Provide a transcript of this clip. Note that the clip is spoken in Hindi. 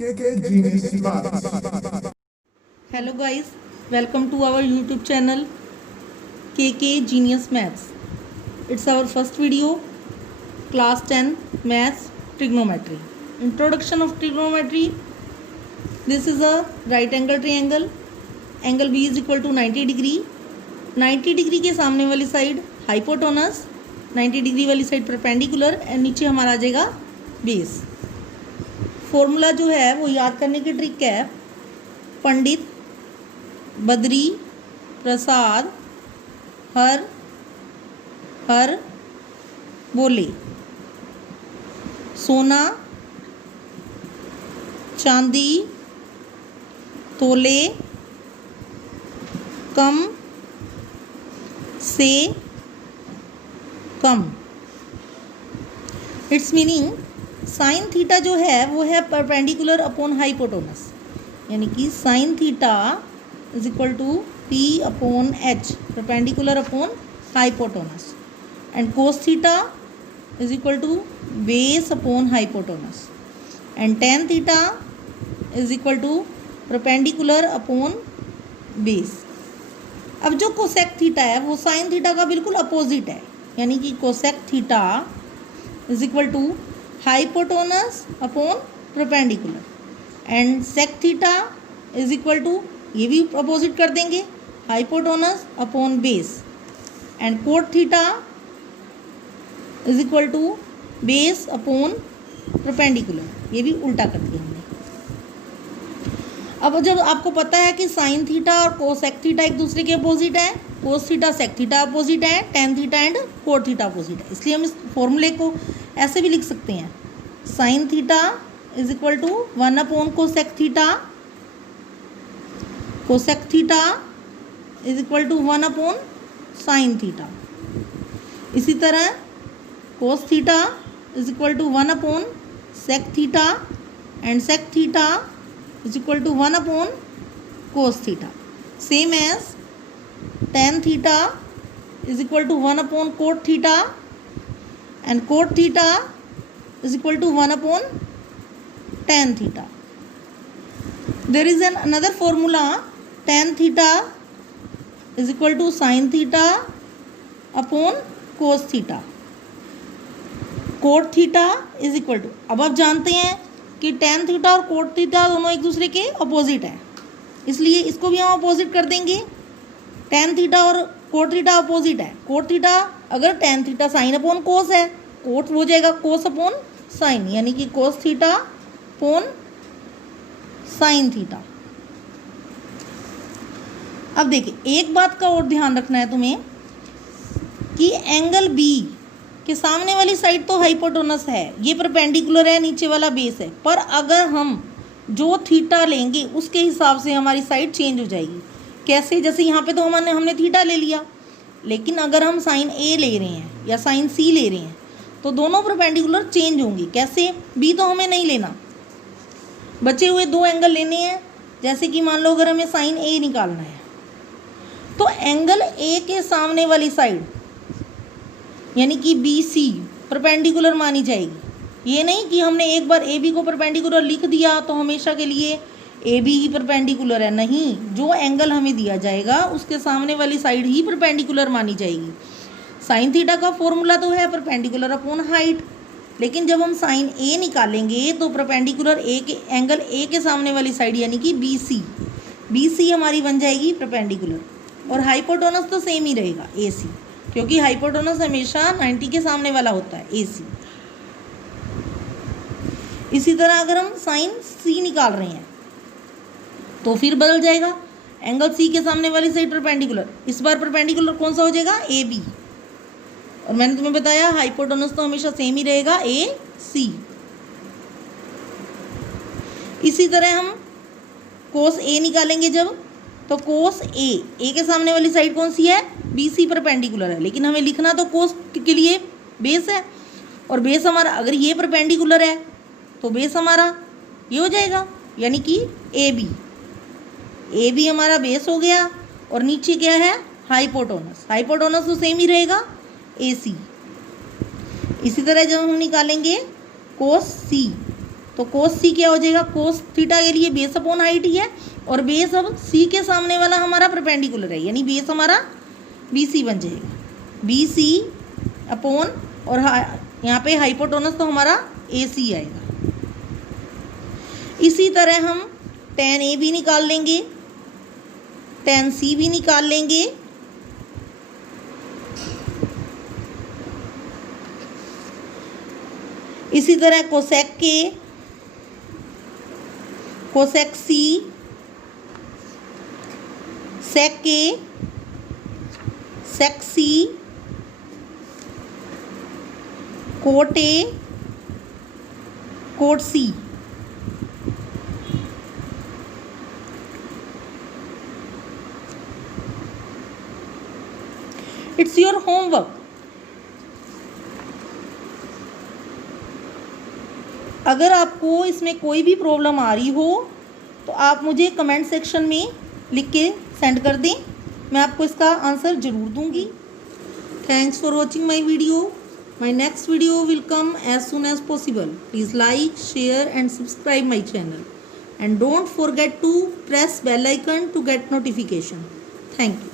KK Genius Maths. Hello guys, welcome to our YouTube channel KK Genius Maths. It's our first video, class 10 Maths Trigonometry. Introduction of trigonometry. This is a right angle triangle. Angle B is equal to 90 degree. 90 degree के सामने वाली साइड हाइपोटेनस, 90 डिग्री वाली साइड परपेंडिकुलर एंड नीचे हमारा आ जाएगा बेस. फॉर्मूला जो है वो याद करने की ट्रिक है. पंडित, बद्री, प्रसाद, हर हर बोले. सोना, चांदी, तोले, कम से कम. इट्स मीनिंग साइन थीटा जो है वो है परपेंडिकुलर अपॉन हाइपोटेनस, यानी कि sine theta is equal to P upon H, perpendicular upon hypotenuse, and cos theta is equal to base upon hypotenuse, and tan theta is equal to perpendicular upon base. अब जो कोसेक थीटा है वो साइन थीटा का बिल्कुल अपोजिट है, यानी कि cosec theta is equal to hypotenuse upon perpendicular, and sec theta is equal to, ये भी अपोजिट कर देंगे, hypotenuse upon base, and cot theta is equal to base upon perpendicular, ये भी उल्टा कर दिया हमने. अब जब आपको पता है कि साइन थीटा और कोसेक थीटा एक दूसरे के अपोजिट है, cos theta sec theta opposite है, tan theta and cot theta opposite है, इसलिए हम इस फॉर्मूले को ऐसे भी लिख सकते हैं. Sine theta is equal to 1 upon cosec theta, cosec theta is equal to 1 upon sine theta. इसी तरह cos theta is equal to 1 upon sec theta, and sec theta is equal to 1 upon cos theta. Same as tan theta is equal to 1 upon cot theta, and cot theta is equal to 1 upon tan theta. There is another formula, tan theta is equal to sin theta upon cos theta. Cot theta is equal to, अब आप जानते हैं कि टेन थीटा और कोट थीटा दोनों एक दूसरे के अपोजिट हैं, इसलिए इसको भी हम अपोजिट कर देंगे. टेन थीटा और कोट थीटा अपोजिट है. कोट थीटा अगर टेन थीटा साइन अपॉन कोस है, कोट हो जाएगा कोस अपॉन साइन, यानी कि cos theta upon sine theta. अब देखिए एक बात का और ध्यान रखना है तुम्हें कि एंगल बी कि सामने वाली साइड तो हाइपोटेनस है, ये परपेंडिकुलर है, नीचे वाला बेस है, पर अगर हम जो थीटा लेंगे उसके हिसाब से हमारी साइड चेंज हो जाएगी. कैसे? जैसे यहाँ पे तो हमने थीटा ले लिया, लेकिन अगर हम साइन ए ले रहे हैं या साइन सी ले रहे हैं तो दोनों परपेंडिकुलर चेंज होंगी. कैसे? बी तो हमें नहीं लेना, बचे हुए दो एंगल लेने हैं. जैसे कि मान लो अगर हमें साइन ए निकालना है तो एंगल ए के सामने वाली साइड यानी कि बी सी परपेंडिकुलर मानी जाएगी. ये नहीं कि हमने एक बार ए बी को परपेंडिकुलर लिख दिया तो हमेशा के लिए ए बी ही परपेंडिकुलर है. नहीं, जो एंगल हमें दिया जाएगा उसके सामने वाली साइड ही परपेंडिकुलर मानी जाएगी. साइन थीटा का फॉर्मूला तो है परपेंडिकुलर अपॉन हाइट, लेकिन जब हम साइन ए निकालेंगे तो परपेंडिकुलर ए के एंगल ए के सामने वाली साइड यानी कि बी सी हमारी बन जाएगी परपेंडिकुलर, और हाइपोटेनस तो सेम ही रहेगा ए सी, क्योंकि हाइपोटेनस हमेशा 90 के सामने वाला होता है AC. इसी तरह अगर हम साइन C निकाल रहे हैं तो फिर बदल जाएगा, एंगल C के सामने वाली साइड परपेंडिकुलर, इस बार परपेंडिकुलर कौन सा हो जाएगा? AB. और मैंने तुम्हें बताया हाइपोटेनस तो हमेशा सेम ही रहेगा AC. इसी तरह हम कोस A निकालेंगे जब, तो कोस ए के सामने वाली साइड कौन सी है? BC परपेंडिकुलर है, लेकिन हमें लिखना तो कोस के लिए बेस है, और बेस हमारा अगर ये परपेंडिकुलर है तो बेस हमारा ये हो जाएगा, यानी कि ए बी हमारा बेस हो गया, और नीचे क्या है? हाइपोटेनस तो सेम ही रहेगा AC. इसी तरह जब हम निकालेंगे कोस सी, तो कोस सी क्या हो जाएगा, कोस थीटा के लिए बेस अपॉन हाइट ही है, और बेस अब सी के सामने वाला हमारा परपेंडिकुलर है, यानी बेस हमारा बी सी बन जाएगा, बी सी अपॉन, और यहाँ पे हाइपोटेनस तो हमारा ए सी आएगा। इसी तरह हम tan ए भी निकाल लेंगे, tan सी भी निकाल लेंगे, इसी तरह कोसेक के, cosec C, sec K, sec C, cot A, cot C. It's your homework. अगर आपको इसमें कोई भी प्रॉब्लम आ रही हो तो आप मुझे कमेंट सेक्शन में लिख के सेंड कर दें, मैं आपको इसका आंसर ज़रूर दूंगी। Thanks for watching my video. My next video will come as soon as possible. Please like, share and subscribe my channel, and don't forget to press bell icon to get notification. Thank you.